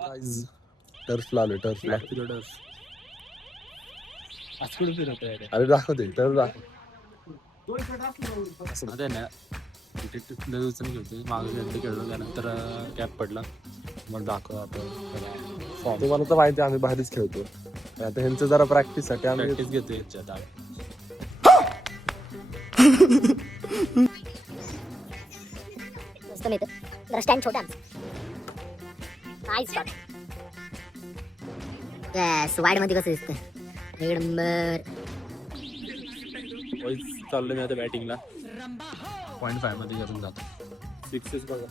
टर्फला आलो टर्फला. आज कुठे फिरत आहे अरे दाखवते टर्फ दाखव. अरे ना घेतो मागे खेळलो त्यानंतर कॅप पडला मग दाखव आता तुम्हाला तर माहिती आहे आम्ही बाहेरच खेळतो. आता ह्यांचं जरा प्रॅक्टिस साठी आम्ही प्रॅक्टिस घेतो याच्यात. मस्त मिळतं जरा स्टँड छोटा नाईस शॉट. यस वाईड मध्ये कसं दिसतंय एक नंबर. चाललो मी आता बॅटिंगला 0.5 मध्ये करून जातो. सिक्सेस बघा.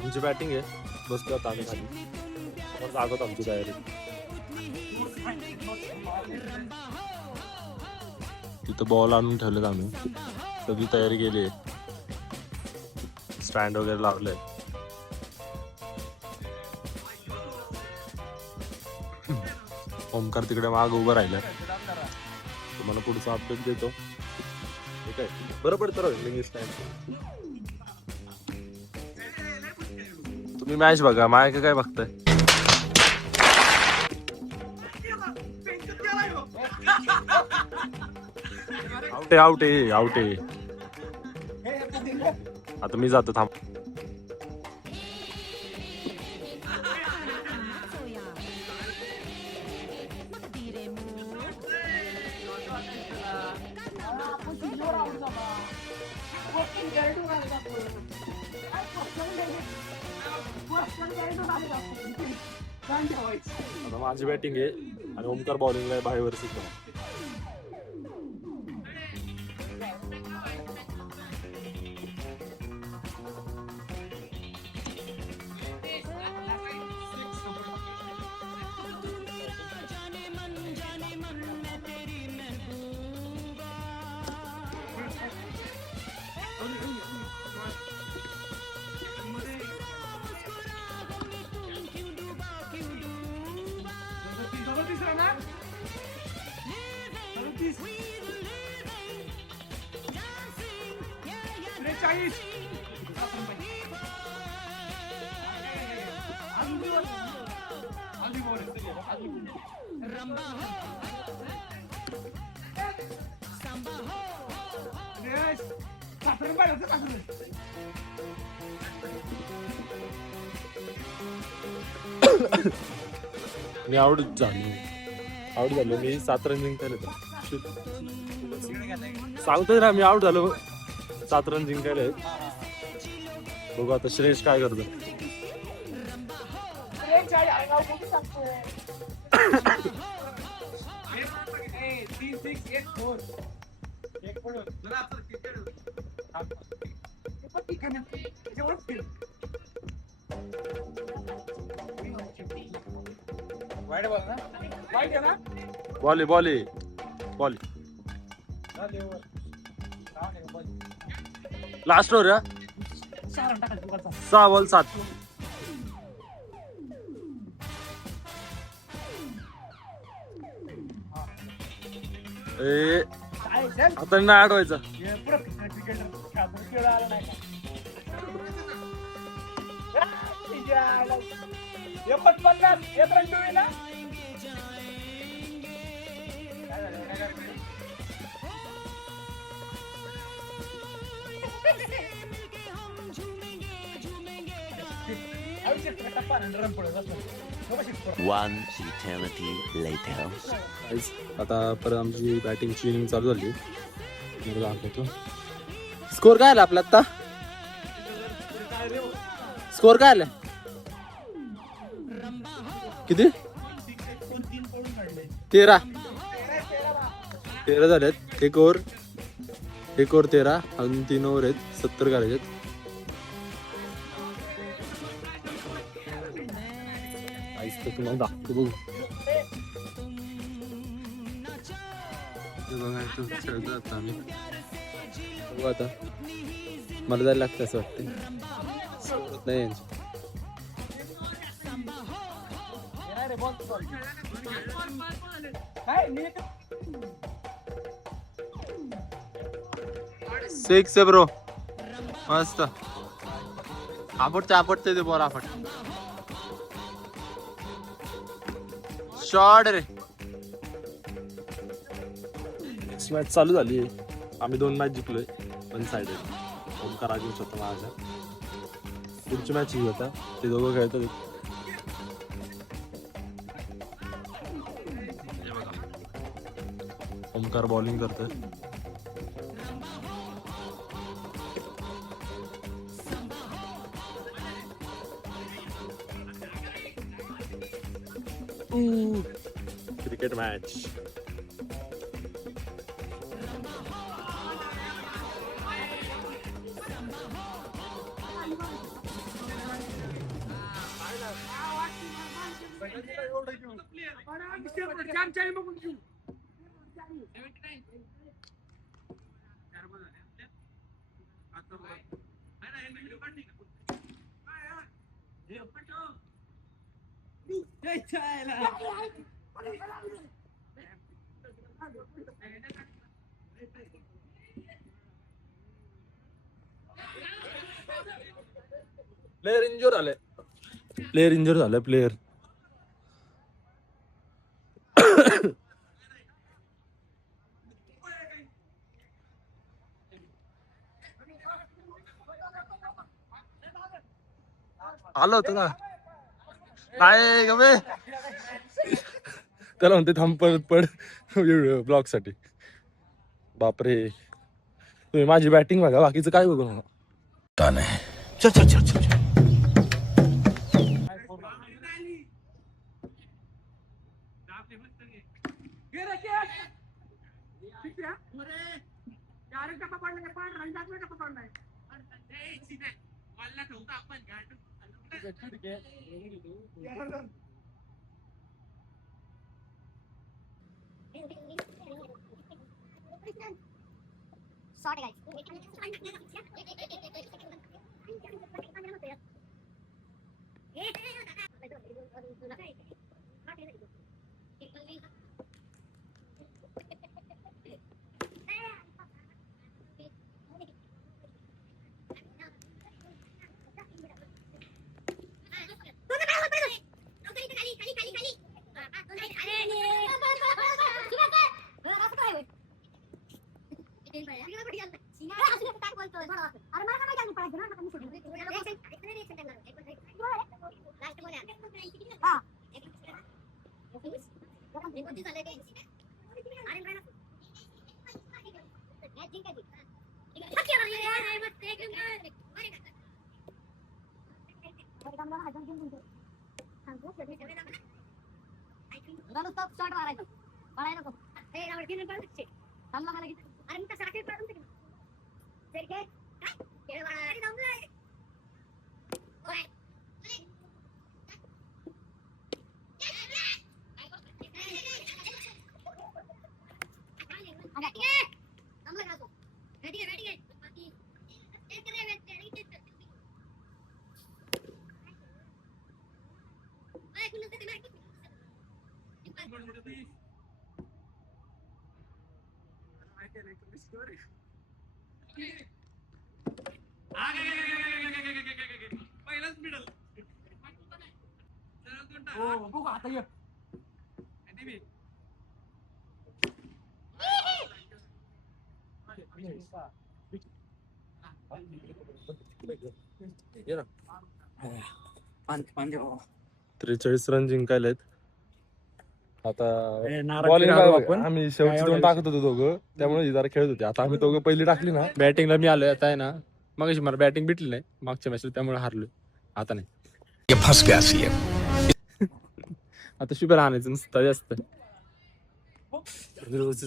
आमची बॅटिंग आहे. बसतो आता आम्ही खाली जागवत आमची तयारी. तिथं बॉल आणून ठेवलेत आम्ही. सगळी तयारी केली आहे. स्टँड वगैरे लावलंय. ओमकार तिकडे माग उभं राहिलंय. तुम्हाला पुढचा अपडेट देतो. ठीक आहे बरं पडतं रनिंग स्टँड. तुम्ही मॅच बघा माझ्या काय बघताय. आउट आहे. आता मी जातो थांब. आता माझी बॅटिंग आहे आणि ओमकार बॉलिंगला आहे बाहेर सुद्धा. मी आउट झालो मी 7 रन जिंकायला. सांगतोय ना मी आउट झालो. 7 रन जिंकायला. बघू आता श्रेयस काय करतो. Ball last over 6 ball 7. आता नाही आठवायचं. One eternity later. आता परत आमची बॅटिंगची इनिंग चालू झाली. दाखवतो स्कोर काय आला आपला आता. स्कोर काय आलाय किती 13 झालेत. एक ओव्हर 13 अजून 3 ओव्हर आहेत. 70 करायचे. आईस तर तुम्हाला दाखवतो बघू. खेळतो आता आम्ही बघू आता. मला जायला लागतं असं वाटतं नाही यांचं. सिक्स आहे ब्रो मस्त. आपटते ते बॉल आपट शॉट रे. मॅच चालू झाली आहे. आम्ही 2 मॅच जिंकलोय. 1 साइडेड. ओमकार आगेच होता माझा. पुढची मॅच ही होता. ते दोघं खेळतात. ओमकार बॉलिंग करतोय. Cricket match. प्लेयर इंजोर झाले. प्लेयर आलं होतं ना. नाही गमे त्याला म्हणते थांब पड ब्लॉक साठी. बापरे तुम्ही माझी बॅटिंग बघा बाकीचं काय बघू नका. चल त्रेचाळीस रन जिंकायलेत. आता बॉलिंग आम्ही शेवटची 2 टाकत होतो दोघं, त्यामुळे जरा खेळत होते. आता आम्ही दोघं पहिली टाकली ना. बॅटिंगला मी आलोय आता आहे ना. मग मला बॅटिंग भेटली नाही मागच्या मॅचला, त्यामुळे हारलो. आता नाही. आता शुभे राहण्याचं नुसतं जास्त.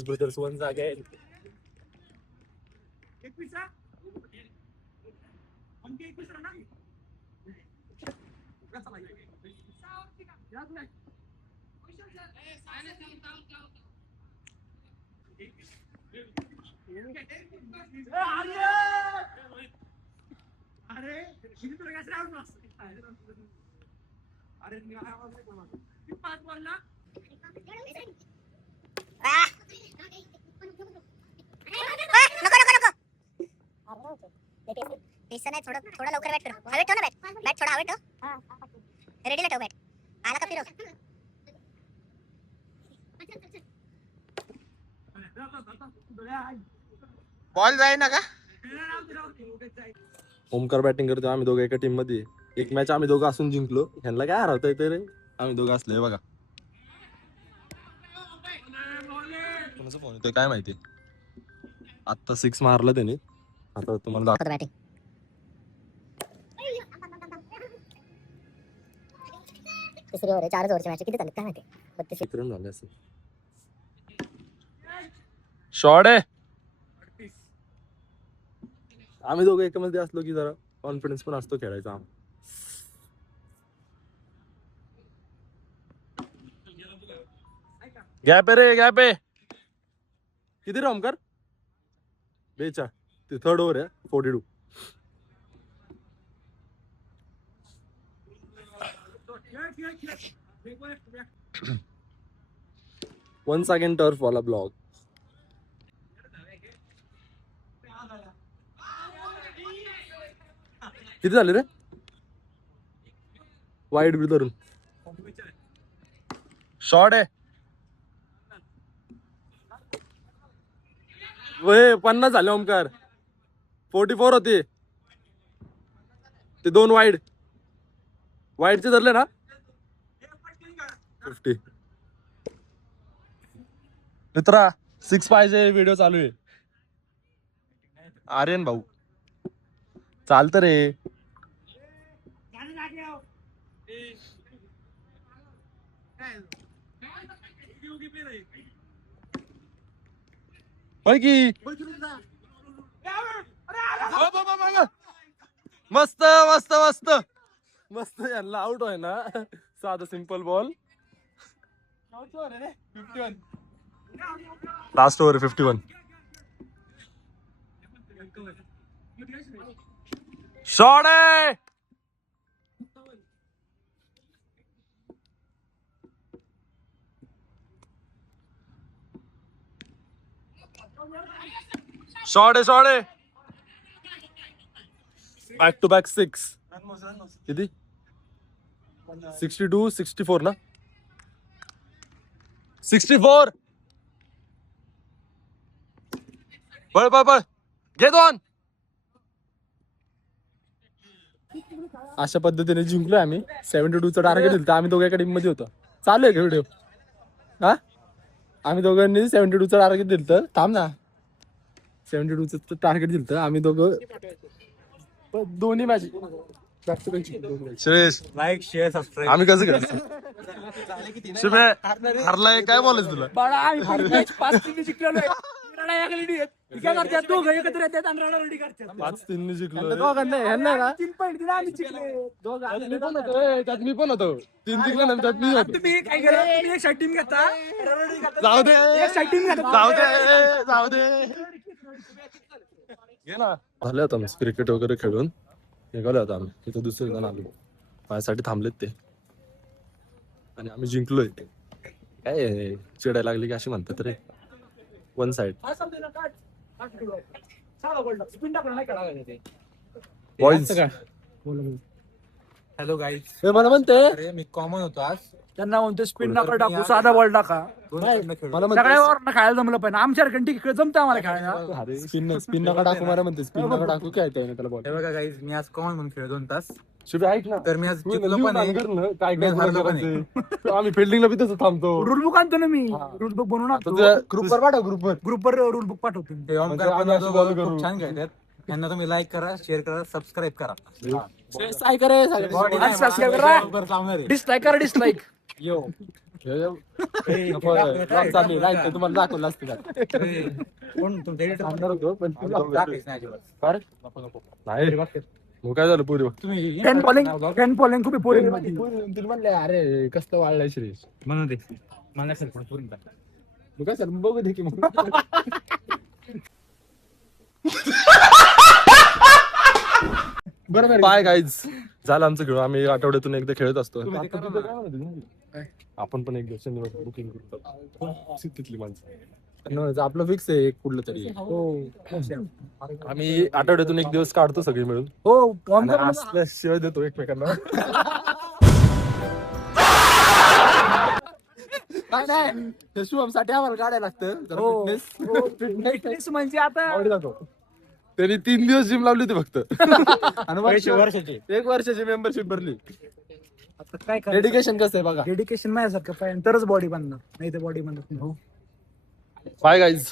ब्रदर्स 1 जागा आहे. नाही थोडं लवकर बॅट कर. हवे ठेव ना बॅट थोडा हवे ठेव. रेडीला ठेव बॅट. आला का फिरव. बॉल जाई ना का. ओमकार बॅटिंग करतो, आम्ही दोघं एका टीम मध्ये. एक मॅच आम्ही दोघं असून जिंकलो, ह्यांना काय हरवता येते रे. आम्ही दोघं असले बघा. कोणाचा फोन येतोय काय माहिती. आता 6 मारलं त्याने. आता तुम्हाला दाखव. बॅटिंग तिसरी ओव्हर आहे. 4 ओव्हरची मॅच किती झाली काय माहिती. 32 रन झाले असेल. शॉट आहे. आम्ही दोघं एकामध्ये असलो की जरा कॉन्फिडन्स पण असतो खेळायचा. गॅप आहे रे, गॅप आहे. किती रे ओमकार. 42. ते 3rd ओव्हर आहे. 42. Once again turf वाला ब्लॉग. किती झाले रे. वाईड बी धरून. शॉर्ट आहे. 50 झाले ओमकार. 44 होते ते. 2 वाईड. वाईडचे धरले ना. 50. मित्रा 6 पाहिजे. व्हिडिओ चालू आहे. आर्यन भाऊ चालतं रे. होय की. मस्त मस्त मस्त मस्त. यांना आउट आहे ना. साधा simple ball. Last over 51. Shot आहे. शॉट आहे. Back to back 6. किती 62 64 ना. 64. बळ घे 2. अशा पद्धतीने जिंकलोय आम्ही. 72चं टार्गेट दिलं. आम्ही दोघं एका टीम मध्ये होतो. चालू आहे का व्हिडिओ. हा आम्ही दोघांनी 72चं टार्गेट दिलं. थांब ना. 72चं टार्गेट दिलं आम्ही दोघं. दोन्ही match Suresh like share subscribe. आम्ही कसं करायचं. शिबे हरलाय काय बोलायचं तुला. 5-3 जिंकलो. त्यात मी पण होतो. 3 जिंकलं त्यात मी होतो. जाऊ दे. घे ना. झाले आता मग क्रिकेट वगैरे खेळून निघालो आता आम्ही. तिथं दुसरे जण आलो. माझ्यासाठी थांबलेत ते. आणि आम्ही जिंकलोय. काय चिडायला लागली की अशी म्हणतात रे. 1 साइड. Hello guys. मला म्हणते अरे मी कॉमन होतो आज. त्यांना म्हणतो स्पिन नका टाकू, साधा बॉल टाका. मला सगळ्यावर खायला जमलं पण आमच्या कंटिन्यू जमतं आम्हाला खेळायला. स्पिन नका टाकू. मला म्हणते स्पिन नका टाकू. काय त्याला बॉल. हे बघा गाईज, मी आज कॉमन म्हणून खेळ 2 तास. शिबे ऐक ना. तर मी आज जिंकलो पण आहे. काय मी हरलो पण आहे. आम्ही फिल्डिंगला बी तसं थांबतो. रूल बुक आणतो ना मी. रूल बुक बनवून ग्रुपवर पाठव. ग्रुपवर ग्रुपवर रूल बुक पाठवतो. हे ओमकार म्हणजे पण आम्ही अशी दोघं ball करू. खूप छान खेळतात. यांना तुम्ही लाईक करा, शेअर करा, सबस्क्राईब करा. काय करे Unsubscribe करा. डिसलाईक करा डिसलाईक. तुम्हाला दाखवलं असतं का? कोण तुमच्या editor? सांगणार होतो, पण तुला दाखवायचं नाही अजिबात. नाही मग काय झालं पुढे तुम्ही फॅन फॉलोइंग खूप आहे पोरींमध्ये. तुला म्हणले अरे कसं वाढलाय श्रेष म्हणून दे मला नाही पण पुरून टाक. तू काय सर बघू दे की मग बरोबर बाय गाईज, झालं आमचं खेळ. आम्ही आठवड्यातून एकदा खेळत असतो. आपण पण एक दिवस शनिवार बुकिंग करतो तिथली माणसं. आपलं फिक्स आहे एक कुठलं तरी आम्ही आठवड्यातून एक दिवस काढतो सगळे मिळून. हो आणि असल्याशिवाय देतो एकमेकांना. काय नाही ते शुभम साठी आम्हाला काढायला लागतं जरा हो. fitness. Fitness म्हणजे आता आवडी जातो. त्यांनी 3 दिवस जिम लावली होती फक्त. आणि वर्षाचे. एक वर्षाची मेंबरशिप भरली. आता काय करायचं? डेडिकेशन कसं आहे बघा. डेडिकेशन माझ्यासारखं पाहिजे तरच बॉडी बनणार, नाही तर बॉडी बनत नाही. Bye guys.